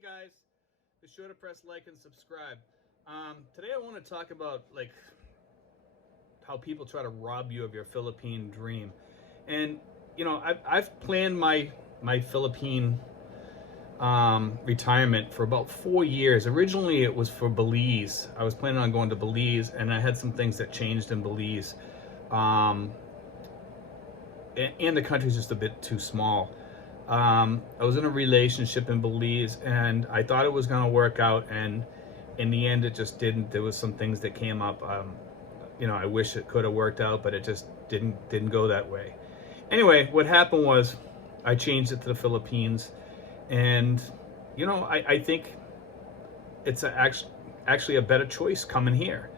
Hey guys, be sure to press like and subscribe. Today I want to talk about how people try to rob you of your Philippine dream. And I've planned my Philippine retirement for about 4 years. Originally it was for Belize. I was planning on going to Belize, and I had some things that changed in Belize. Um, and the country's just a bit too small. I was in a relationship in Belize, and I thought it was going to work out, and in the end, it just didn't. There was some things that came up. I wish it could have worked out, but it just didn't go that way. Anyway, what happened was, I changed it to the Philippines, and I think it's actually a better choice coming here.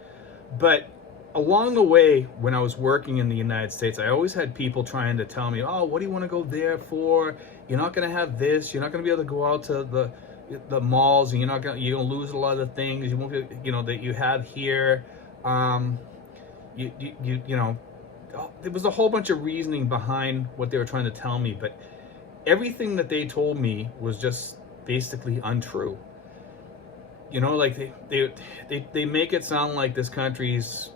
But along the way, when I was working in the United States, I always had people trying to tell me, "Oh, what do you want to go there for? You're not going to have this. You're not going to be able to go out to the malls, and you're going to lose a lot of the things you won't that you have here." You you know, there was a whole bunch of reasoning behind what they were trying to tell me, but everything that they told me was just basically untrue. Like they make it sound like this country's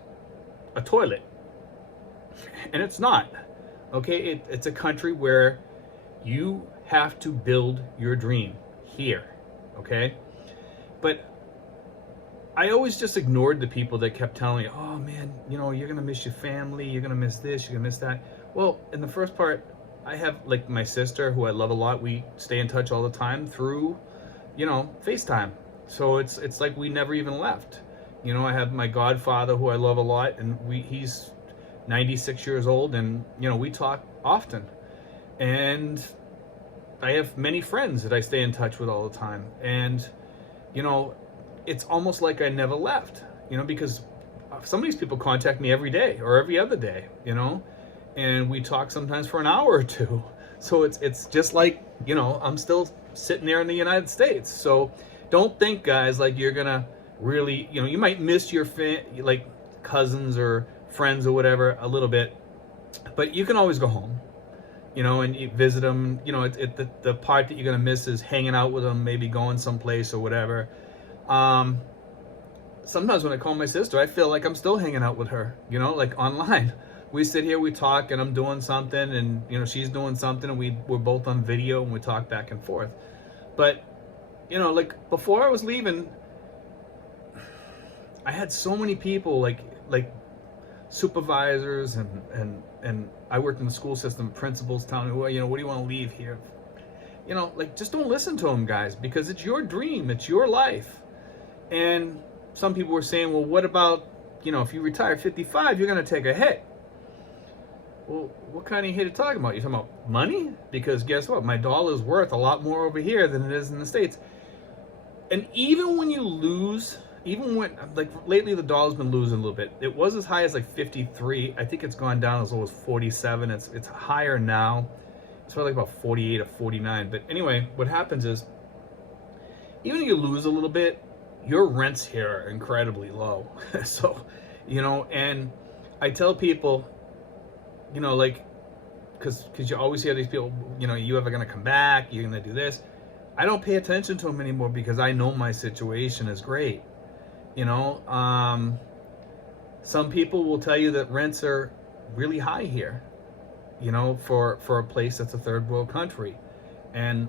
a toilet, and it's not. Okay, it's a country where you have to build your dream here. Okay, but I always just ignored the people that kept telling me, "Oh man, you're gonna miss your family, you're gonna miss this, you're gonna miss that." Well, in the first part, I have like my sister, who I love a lot. We stay in touch all the time through FaceTime. So it's like we never even left. I have my godfather, who I love a lot, and he's 96 years old, and we talk often. And I have many friends that I stay in touch with all the time, and it's almost like I never left. Because some of these people contact me every day or every other day. And we talk sometimes for an hour or two. So it's just like I'm still sitting there in the United States. So don't think, guys, like you're gonna really, you might miss your like cousins or friends or whatever a little bit, but you can always go home, and you visit them. The part that you're gonna miss is hanging out with them, maybe going someplace or whatever. Sometimes when I call my sister, I feel like I'm still hanging out with her, like online. We sit here, we talk, and I'm doing something, and she's doing something, and we're both on video, and we talk back and forth. But like before I was leaving, I had so many people like supervisors and I worked in the school system, principals telling me, well, what do you want to leave here? Like, just don't listen to them, guys, because it's your dream, it's your life. And some people were saying, well, what about, if you retire at 55, you're going to take a hit. Well, what kind of hit are you talking about? You're talking about money? Because guess what? My dollar is worth a lot more over here than it is in the States. And even when you lose, even when, like lately the dollar's been losing a little bit. It was as high as like 53. I think it's gone down as low as 47. It's higher now. It's probably like about 48 or 49. But anyway, what happens is, even if you lose a little bit, your rents here are incredibly low. So, and I tell people, like, because you always hear these people, you ever gonna come back? You're gonna do this. I don't pay attention to them anymore because I know my situation is great. Some people will tell you that rents are really high here, for a place that's a third world country. And,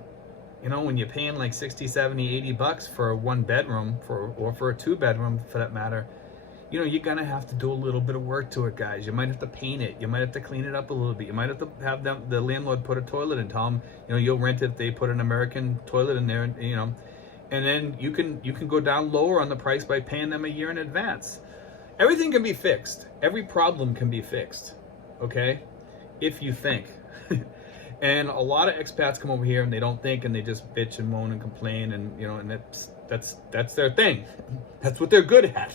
when you're paying like 60, 70, 80 bucks for a one bedroom or for a two bedroom for that matter, you're gonna have to do a little bit of work to it, guys. You might have to paint it. You might have to clean it up a little bit. You might have to have the landlord put a toilet in. Tell them, you'll rent it if they put an American toilet in there, and then you can go down lower on the price by paying them a year in advance. Everything can be fixed. Every problem can be fixed, okay? If you think. And a lot of expats come over here and they don't think, and they just bitch and moan and complain, and and that's their thing. That's what they're good at.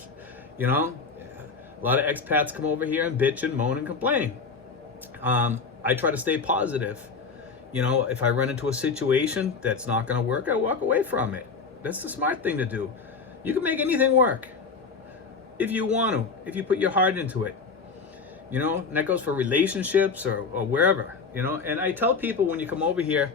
A lot of expats come over here and bitch and moan and complain. I try to stay positive. If I run into a situation that's not going to work, I walk away from it. That's the smart thing to do. You can make anything work if you want to, if you put your heart into it. And that goes for relationships or wherever. And I tell people, when you come over here,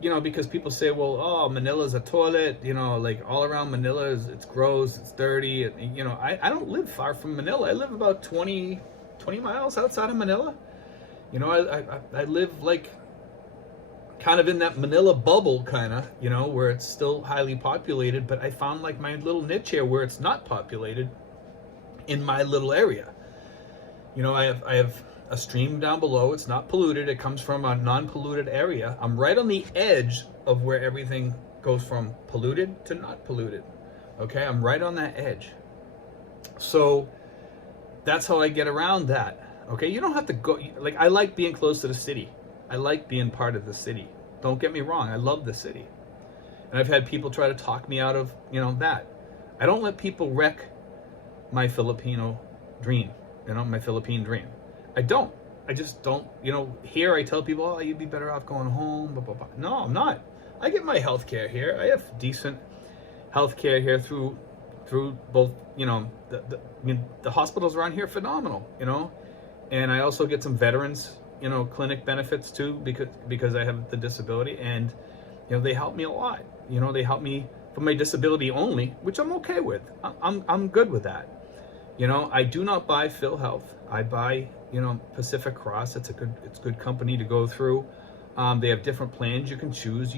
because people say, well, oh, Manila's a toilet, like all around Manila it's gross, it's dirty. I don't live far from Manila. I live about 20 miles outside of Manila. I live like kind of in that Manila bubble, kind of, where it's still highly populated, but I found like my little niche here where it's not populated in my little area. I have a stream down below. It's not polluted. It comes from a non-polluted area. I'm right on the edge of where everything goes from polluted to not polluted. Okay, I'm right on that edge. So that's how I get around that. Okay, you don't have to go, like, I like being close to the city. I like being part of the city. Don't get me wrong, I love the city. And I've had people try to talk me out of, that. I don't let people wreck my Filipino dream, my Philippine dream. I don't. I just don't, here I tell people, oh, you'd be better off going home, blah, blah, blah. No, I'm not. I get my health care here. I have decent health care here through both, the hospitals around here are phenomenal, and I also get some veterans, clinic benefits too, because I have the disability, and, they help me a lot. They help me for my disability only, which I'm okay with. I'm good with that. I do not buy PhilHealth. I buy, Pacific Cross. It's good company to go through. They have different plans you can choose.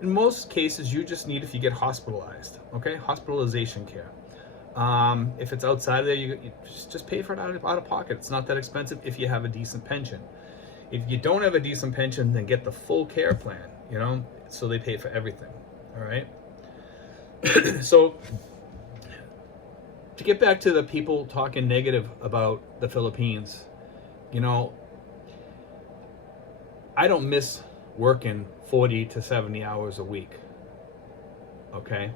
In most cases, you just need if you get hospitalized, okay? Hospitalization care. If it's outside of there, you just pay for it out of pocket. It's not that expensive if you have a decent pension. If you don't have a decent pension, then get the full care plan, so they pay for everything, all right? So to get back to the people talking negative about the Philippines, I don't miss working 40 to 70 hours a week, okay?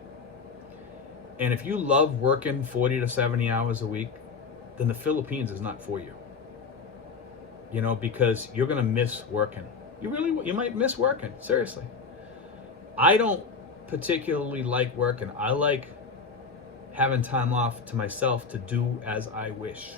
And if you love working 40 to 70 hours a week, then the Philippines is not for you. Because you're going to miss working. You might miss working, seriously. I don't particularly like working. I like having time off to myself to do as I wish.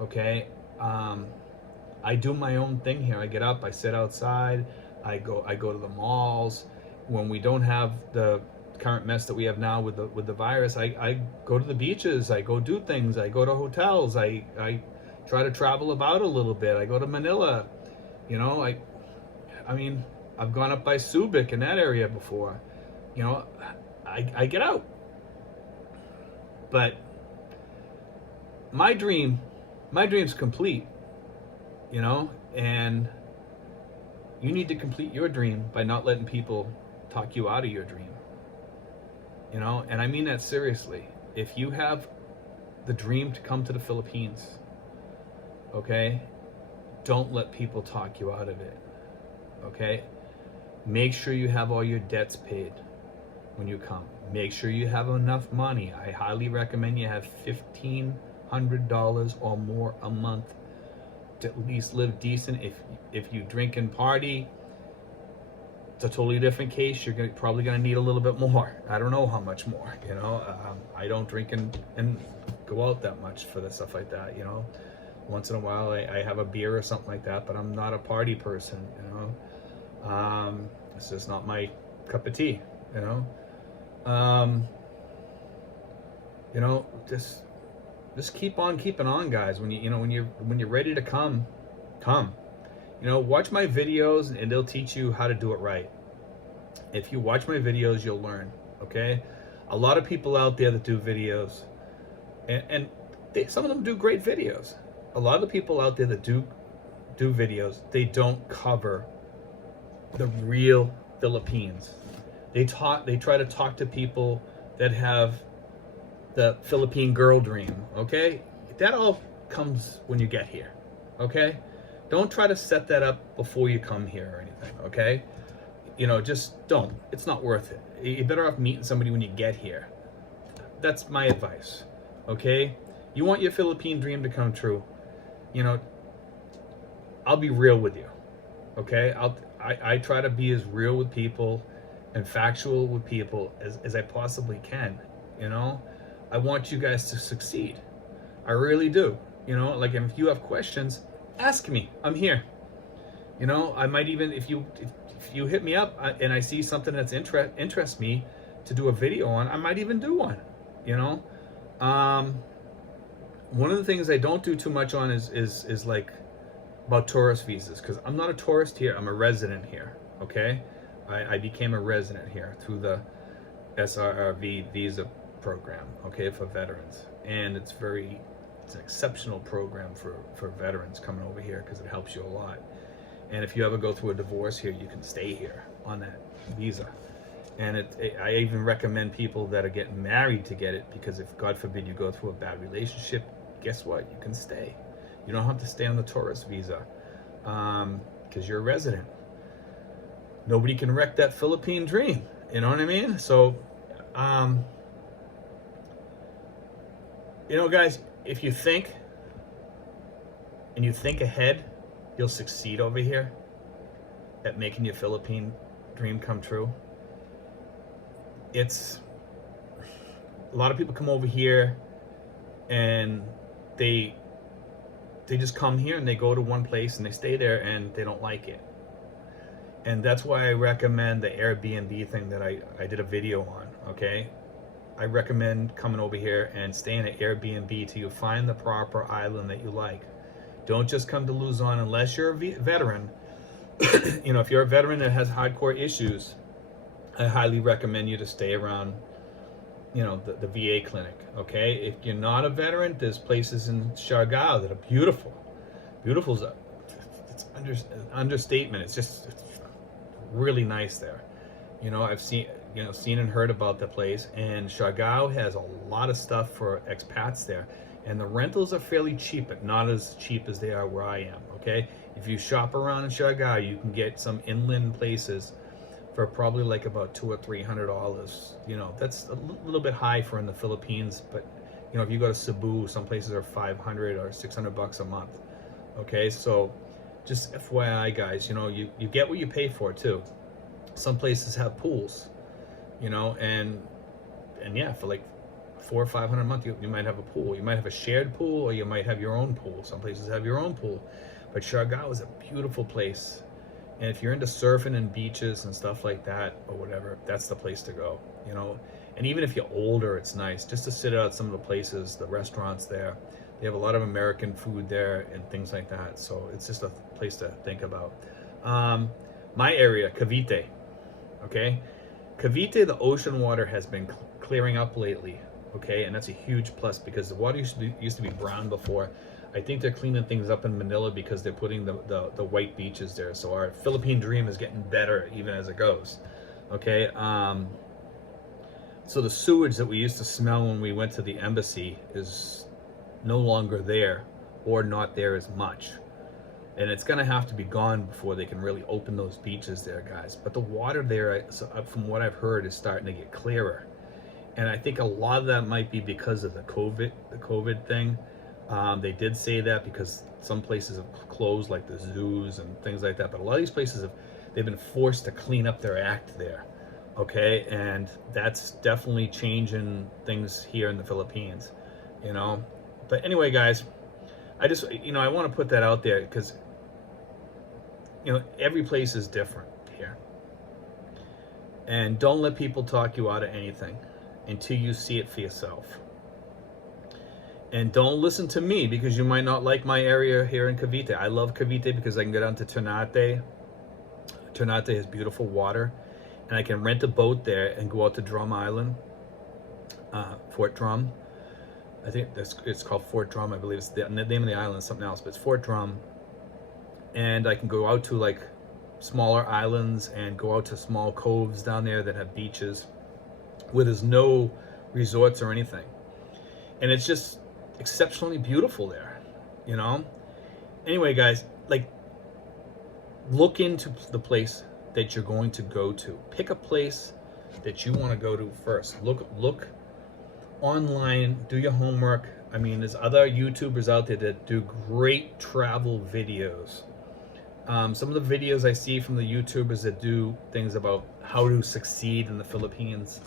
Okay? I do my own thing here. I get up, I sit outside, I go to the malls. When we don't have the current mess that we have now with the virus, I go to the beaches, I go do things, I go to hotels, I try to travel about a little bit. I go to Manila, I mean, I've gone up by Subic in that area before. I get out. But my dream's complete, and you need to complete your dream by not letting people talk you out of your dream. And I mean that seriously. If you have the dream to come to the Philippines, okay, don't let people talk you out of it, okay? Make sure you have all your debts paid when you come. Make sure you have enough money. I highly recommend you have $1,500 or more a month to at least live decent. If you drink and party, it's a totally different case. You're probably going to need a little bit more. I don't know how much more, I don't drink and go out that much for the stuff like that, Once in a while I have a beer or something like that, but I'm not a party person, It's just not my cup of tea, just keep on keeping on, guys. When you're ready to come. Watch my videos and they'll teach you how to do it right. If you watch my videos, you'll learn, okay? A lot of people out there that do videos, and some of them do great videos. A lot of the people out there that do videos, they don't cover the real Philippines. They try to talk to people that have the Philippine girl dream, okay? That all comes when you get here, okay? Don't try to set that up before you come here or anything, okay? Just don't. It's not worth it. You're better off meeting somebody when you get here. That's my advice, okay? You want your Philippine dream to come true, I'll be real with you, okay? I try to be as real with people and factual with people as I possibly can, I want you guys to succeed. I really do. Like, if you have questions, ask me. I'm here. I might even, if you if you hit me up and I see something that's interests me to do a video on, I might even do one. You know, one of the things I don't do too much on is like about tourist visas, because I'm not a tourist here. I'm a resident here. Okay, I became a resident here through the SRV visa program. Okay, for veterans, and it's an exceptional program for veterans coming over here because it helps you a lot. And if you ever go through a divorce here, you can stay here on that visa. And I even recommend people that are getting married to get it, because if, God forbid, you go through a bad relationship, guess what? You can stay. You don't have to stay on the tourist visa because you're a resident. Nobody can wreck that Philippine dream. You know what I mean? So, you know, guys, if you think and you think ahead, you'll succeed over here at making your Philippine dream come true. It's a lot of people come over here and they just come here and they go to one place and they stay there and they don't like it. And that's why I recommend the Airbnb thing that I did a video on. Okay, I recommend coming over here and staying at Airbnb till you find the proper island that you like. Don't just come to Luzon unless you're a veteran. You know, if you're a veteran that has hardcore issues, I highly recommend you to stay around, you know, the VA clinic. Okay, if you're not a veteran, there's places in Siargao that are beautiful. Beautiful is it's an understatement. It's really nice there. You know, I've seen and heard about the place, and Siargao has a lot of stuff for expats there. And the rentals are fairly cheap, but not as cheap as they are where I am. Okay, if you shop around in Siargao, you can get some inland places for probably like about $200 or $300. You know, that's a little bit high for in the Philippines, but you know, if you go to Cebu, some places are $500 or $600 a month. Okay, so just FYI, guys, you know, you get what you pay for too. Some places have pools, you know, and yeah, for like $400 or $500 a month, you might have a pool. You might have a shared pool, or you might have your own pool. Some places have your own pool, but Siargao is a beautiful place. And if you're into surfing and beaches and stuff like that or whatever, that's the place to go, you know. And even if you're older, it's nice just to sit out at some of the places, the restaurants there. They have a lot of American food there and things like that. So it's just a place to think about. My area, Cavite, okay? Cavite, the ocean water has been clearing up lately, okay? And that's a huge plus, because the water used to be brown before. I think they're cleaning things up in Manila because they're putting the white beaches there. So our Philippine dream is getting better even as it goes. Okay. So the sewage that we used to smell when we went to the embassy is no longer there, or not there as much. And it's going to have to be gone before they can really open those beaches there, guys. But the water there, from what I've heard, is starting to get clearer. And I think a lot of that might be because of the COVID thing. They did say that because some places have closed, like the zoos and things like that. But a lot of these places they've been forced to clean up their act there. Okay, and that's definitely changing things here in the Philippines, you know. But anyway, guys, I just, you know, I want to put that out there because, you know, every place is different here. And don't let people talk you out of anything until you see it for yourself. And don't listen to me because you might not like my area here in Cavite. I love Cavite because I can go down to Ternate. Ternate has beautiful water. And I can rent a boat there and go out to Drum Island, Fort Drum. I think it's called Fort Drum. I believe it's the name of the island is something else, but it's Fort Drum. And I can go out to like smaller islands and go out to small coves down there that have beaches where there's no resorts or anything. And it's just exceptionally beautiful there, you know. Anyway, guys, like, look into the place that you're going to go to. Pick a place that you want to go to first. Look online, do your homework. I mean, there's other YouTubers out there that do great travel videos. Some of the videos I see from the YouTubers that do things about how to succeed in the Philippines,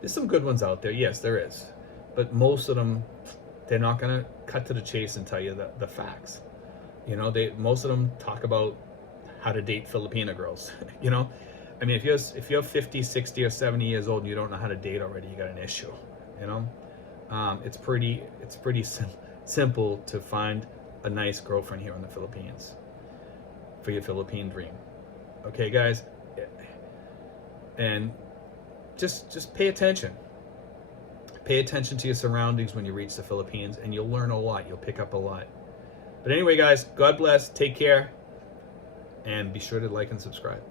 there's some good ones out there. Yes, there is. But most of them, they're not going to cut to the chase and tell you the facts. You know, most of them talk about how to date Filipina girls. You know, I mean, if you're 50, 60, or 70 years old and you don't know how to date already, you got an issue. You know, it's pretty simple to find a nice girlfriend here in the Philippines for your Philippine dream. Okay, guys, and just pay attention. Pay attention to your surroundings when you reach the Philippines, and you'll learn a lot. You'll pick up a lot. But anyway, guys, God bless. Take care. And be sure to like and subscribe.